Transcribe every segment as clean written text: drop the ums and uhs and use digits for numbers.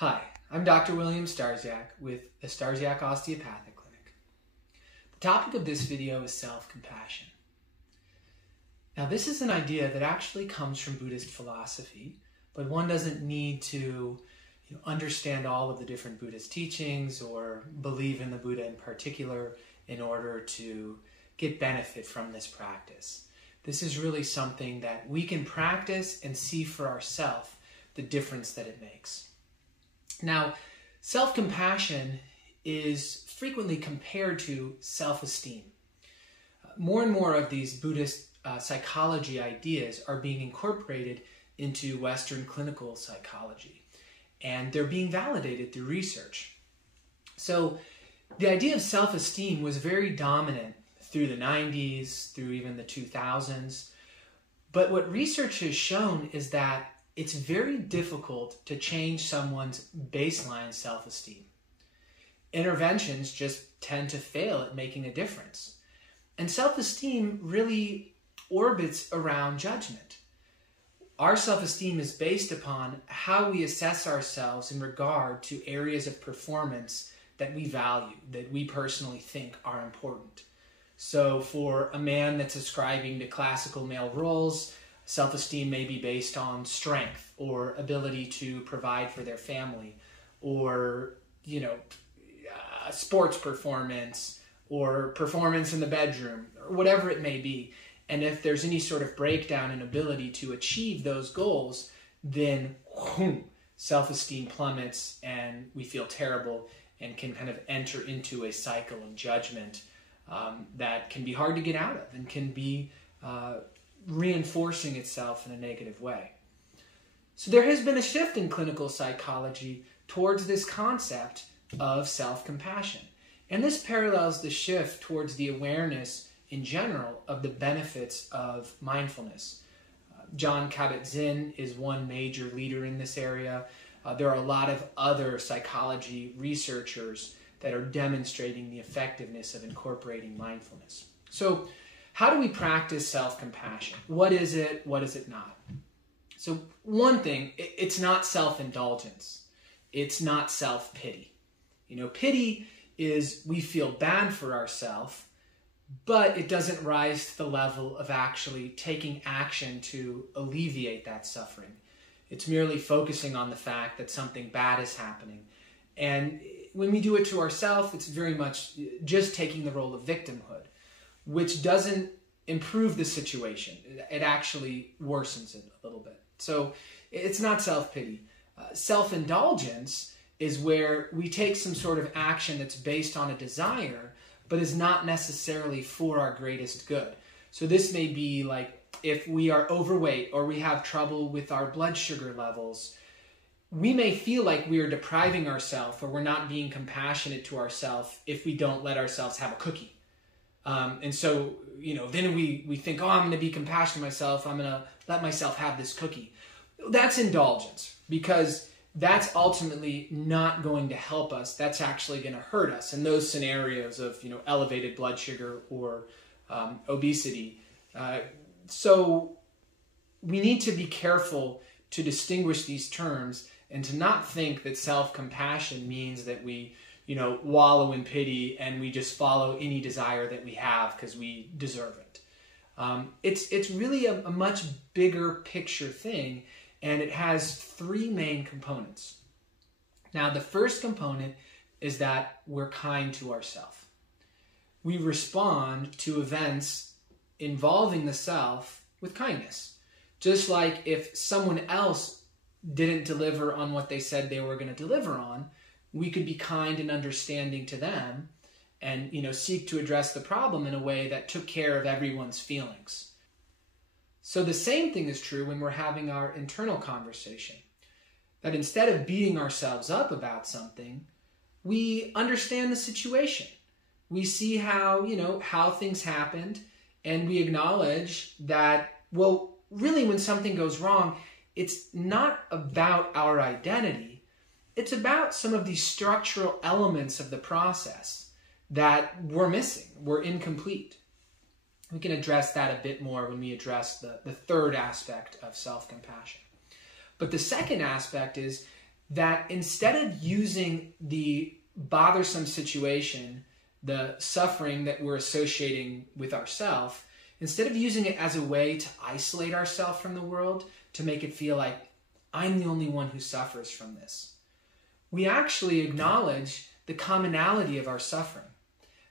Hi, I'm Dr. William Starsiak with the Starsiak Osteopathic Clinic. The topic of this video is self-compassion. Now, this is an idea that actually comes from Buddhist philosophy, but one doesn't need to understand all of the different Buddhist teachings or believe in the Buddha in particular in order to get benefit from this practice. This is really something that we can practice and see for ourselves the difference that it makes. Now, self-compassion is frequently compared to self-esteem. More and more of these Buddhist psychology ideas are being incorporated into Western clinical psychology, and they're being validated through research. So the idea of self-esteem was very dominant through the 90s, through even the 2000s. But what research has shown is that it's very difficult to change someone's baseline self-esteem. Interventions just tend to fail at making a difference. And self-esteem really orbits around judgment. Our self-esteem is based upon how we assess ourselves in regard to areas of performance that we value, that we personally think are important. So for a man that's ascribing to classical male roles, self-esteem may be based on strength or ability to provide for their family, or, sports performance or performance in the bedroom, or whatever it may be. And if there's any sort of breakdown in ability to achieve those goals, then self-esteem plummets and we feel terrible and can kind of enter into a cycle of judgment that can be hard to get out of and can be reinforcing itself in a negative way. So there has been a shift in clinical psychology towards this concept of self-compassion. And this parallels the shift towards the awareness in general of the benefits of mindfulness. Jon Kabat-Zinn is one major leader in this area. There are a lot of other psychology researchers that are demonstrating the effectiveness of incorporating mindfulness. So how do we practice self-compassion? What is it? What is it not? So one thing, it's not self-indulgence. It's not self-pity. Pity is we feel bad for ourselves, but it doesn't rise to the level of actually taking action to alleviate that suffering. It's merely focusing on the fact that something bad is happening. And when we do it to ourselves, it's very much just taking the role of victimhood, which doesn't improve the situation. It actually worsens it a little bit. So it's not self-pity. Self-indulgence is where we take some sort of action that's based on a desire, but is not necessarily for our greatest good. So this may be like if we are overweight or we have trouble with our blood sugar levels, we may feel like we are depriving ourselves or we're not being compassionate to ourselves if we don't let ourselves have a cookie. And so, then we think, I'm going to be compassionate to myself. I'm going to let myself have this cookie. That's indulgence, because that's ultimately not going to help us. That's actually going to hurt us in those scenarios of, elevated blood sugar or obesity. So we need to be careful to distinguish these terms and to not think that self-compassion means that we wallow in pity and we just follow any desire that we have because we deserve it. It's really a much bigger picture thing, and it has three main components. Now, the first component is that we're kind to ourselves. We respond to events involving the self with kindness. Just like if someone else didn't deliver on what they said they were going to deliver on, we could be kind and understanding to them and seek to address the problem in a way that took care of everyone's feelings. So the same thing is true when we're having our internal conversation. That instead of beating ourselves up about something, we understand the situation. We see how things happened, and we acknowledge that, really when something goes wrong, it's not about our identity. It's about some of these structural elements of the process that we're missing, we're incomplete. We can address that a bit more when we address the third aspect of self-compassion. But the second aspect is that instead of using the bothersome situation, the suffering that we're associating with ourselves, instead of using it as a way to isolate ourselves from the world, to make it feel like I'm the only one who suffers from this, we actually acknowledge the commonality of our suffering.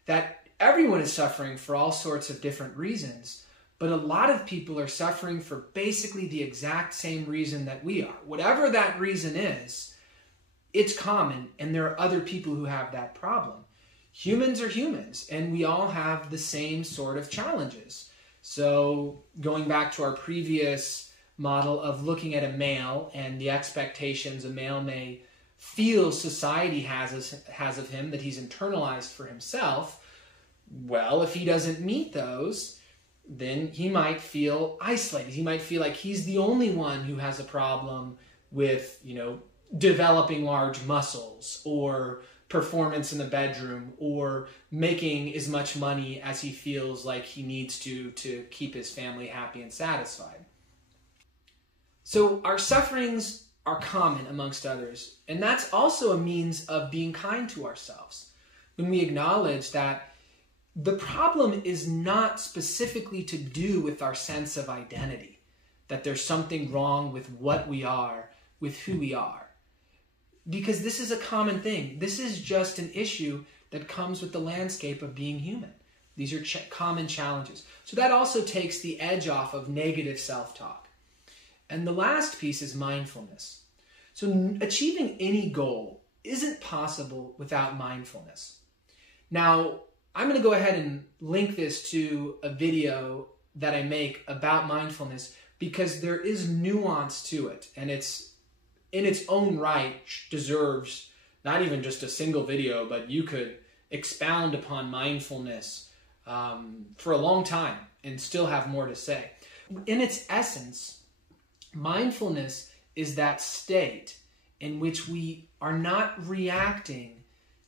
That everyone is suffering for all sorts of different reasons, but a lot of people are suffering for basically the exact same reason that we are. Whatever that reason is, it's common, and there are other people who have that problem. Humans are humans, and we all have the same sort of challenges. So going back to our previous model of looking at a male and the expectations a male may feel society has of him, that he's internalized for himself, well, if he doesn't meet those, then he might feel isolated. He might feel like he's the only one who has a problem with, developing large muscles or performance in the bedroom or making as much money as he feels like he needs to keep his family happy and satisfied. So our sufferings are common amongst others, and that's also a means of being kind to ourselves. When we acknowledge that the problem is not specifically to do with our sense of identity, that there's something wrong with what we are, with who we are. Because this is a common thing. This is just an issue that comes with the landscape of being human. These are common challenges. So that also takes the edge off of negative self-talk. And the last piece is mindfulness. So achieving any goal isn't possible without mindfulness. Now, I'm going to go ahead and link this to a video that I make about mindfulness because there is nuance to it, and it's in its own right deserves not even just a single video, but you could expound upon mindfulness for a long time and still have more to say. In its essence, mindfulness is that state in which we are not reacting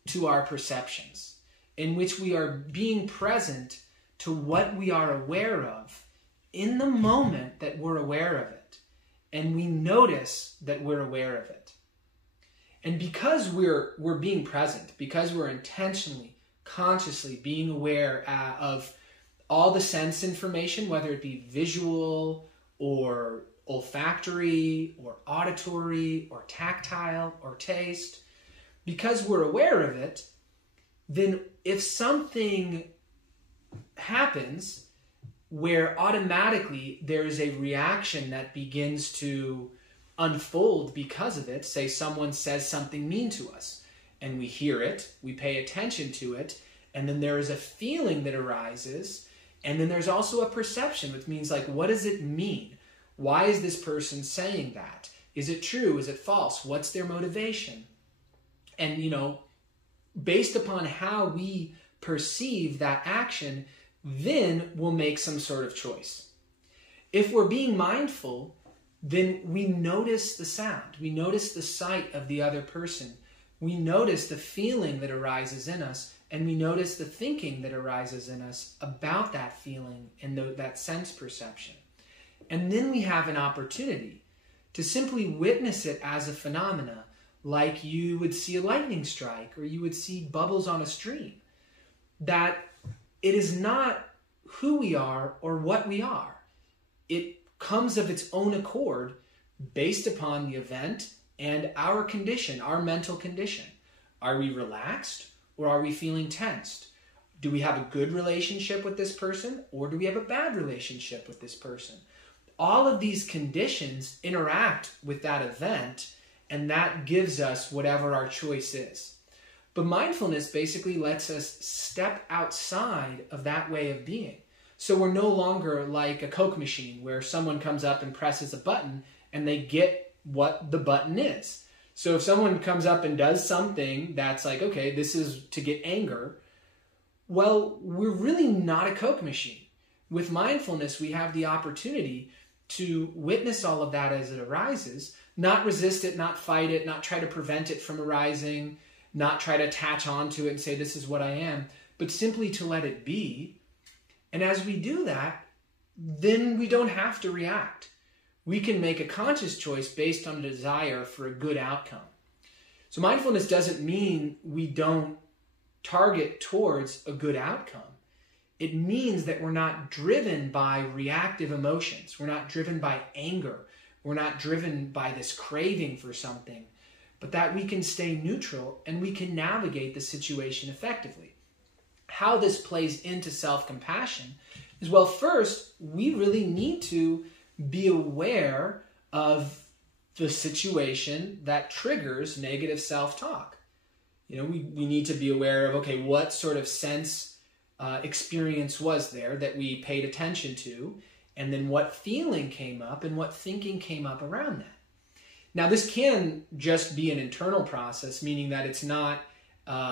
to our perceptions, in which we are being present to what we are aware of in the moment that we're aware of it. And we notice that we're aware of it. And because we're being present, because we're intentionally, consciously being aware of all the sense information, whether it be visual or olfactory or auditory or tactile or taste, because we're aware of it, then if something happens where automatically there is a reaction that begins to unfold because of it, say someone says something mean to us, and we hear it, we pay attention to it, and then there is a feeling that arises, and then there's also a perception, which means like, what does it mean? Why is this person saying that? Is it true? Is it false? What's their motivation? And, based upon how we perceive that action, then we'll make some sort of choice. If we're being mindful, then we notice the sound. We notice the sight of the other person. We notice the feeling that arises in us, and we notice the thinking that arises in us about that feeling and that sense perception. And then we have an opportunity to simply witness it as a phenomena, like you would see a lightning strike or you would see bubbles on a stream. That it is not who we are or what we are. It comes of its own accord based upon the event and our condition, our mental condition. Are we relaxed or are we feeling tensed? Do we have a good relationship with this person or do we have a bad relationship with this person? All of these conditions interact with that event, and that gives us whatever our choice is. But mindfulness basically lets us step outside of that way of being. So we're no longer like a Coke machine where someone comes up and presses a button and they get what the button is. So if someone comes up and does something that's like, okay, this is to get anger, well, we're really not a Coke machine. With mindfulness, we have the opportunity to witness all of that as it arises, not resist it, not fight it, not try to prevent it from arising, not try to attach onto it and say, this is what I am, but simply to let it be. And as we do that, then we don't have to react. We can make a conscious choice based on a desire for a good outcome. So mindfulness doesn't mean we don't target towards a good outcome. It means that we're not driven by reactive emotions. We're not driven by anger. We're not driven by this craving for something, but that we can stay neutral and we can navigate the situation effectively. How this plays into self-compassion is, well, first, we really need to be aware of the situation that triggers negative self-talk. We need to be aware of, okay, what sort of sense experience was there that we paid attention to, and then what feeling came up and what thinking came up around that. Now, this can just be an internal process, meaning that it's not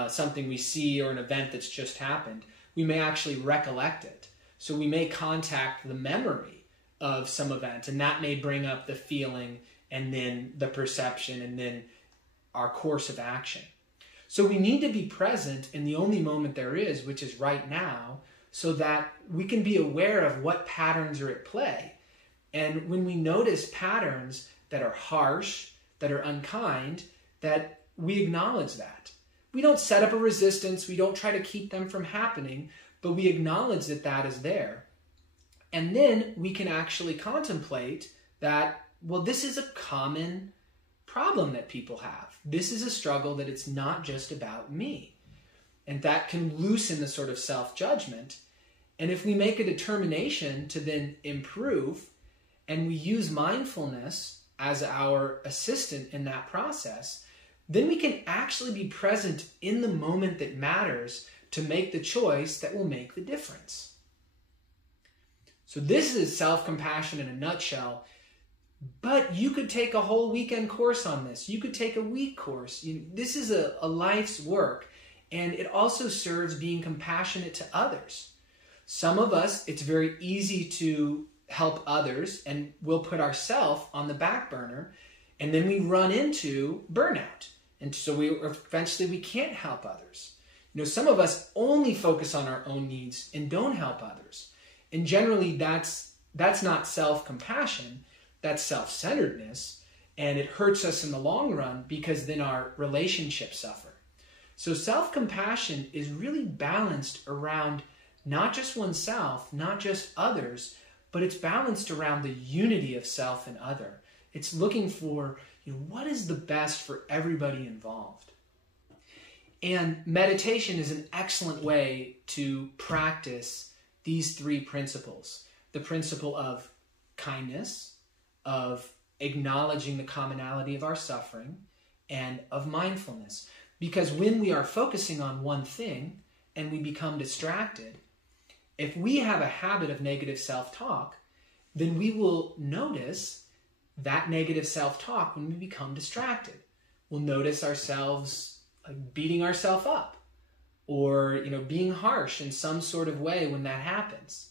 something we see or an event that's just happened. We may actually recollect it. So we may contact the memory of some event, and that may bring up the feeling and then the perception and then our course of action. So we need to be present in the only moment there is, which is right now, so that we can be aware of what patterns are at play. And when we notice patterns that are harsh, that are unkind, that we acknowledge that. We don't set up a resistance, we don't try to keep them from happening, but we acknowledge that that is there. And then we can actually contemplate that, well, this is a common problem that people have. This is a struggle that it's not just about me. And that can loosen the sort of self-judgment. And if we make a determination to then improve, and we use mindfulness as our assistant in that process, then we can actually be present in the moment that matters to make the choice that will make the difference. So this is self-compassion in a nutshell. But you could take a whole weekend course on this. You could take a week course. This is a life's work. And it also serves being compassionate to others. Some of us, it's very easy to help others, and we'll put ourselves on the back burner, and then we run into burnout. And so eventually we can't help others. Some of us only focus on our own needs and don't help others. And generally that's not self-compassion. That's self-centeredness, and it hurts us in the long run because then our relationships suffer. So self-compassion is really balanced around not just oneself, not just others, but it's balanced around the unity of self and other. It's looking for, what is the best for everybody involved. And meditation is an excellent way to practice these three principles. The principle of kindness, of acknowledging the commonality of our suffering, and of mindfulness. Because when we are focusing on one thing and we become distracted, if we have a habit of negative self-talk, then we will notice that negative self-talk when we become distracted. We'll notice ourselves beating ourselves up or being harsh in some sort of way when that happens.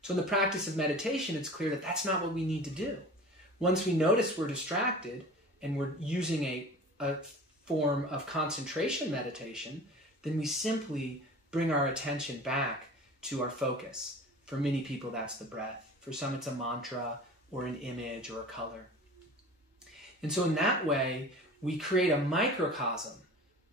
So in the practice of meditation, it's clear that that's not what we need to do. Once we notice we're distracted and we're using a form of concentration meditation, then we simply bring our attention back to our focus. For many people, that's the breath. For some, it's a mantra or an image or a color. And so in that way, we create a microcosm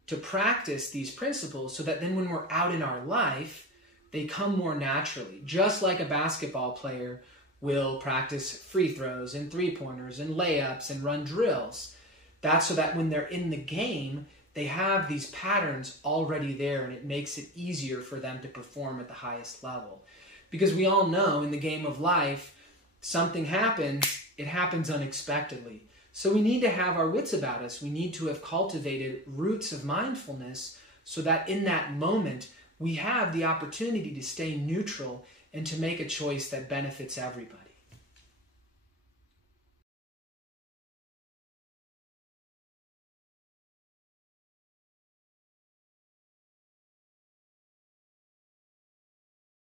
to practice these principles so that then when we're out in our life, they come more naturally. Just like a basketball player will practice free throws and three-pointers and layups and run drills. That's so that when they're in the game, they have these patterns already there, and it makes it easier for them to perform at the highest level. Because we all know in the game of life, something happens, it happens unexpectedly. So we need to have our wits about us. We need to have cultivated roots of mindfulness so that in that moment, we have the opportunity to stay neutral and to make a choice that benefits everybody.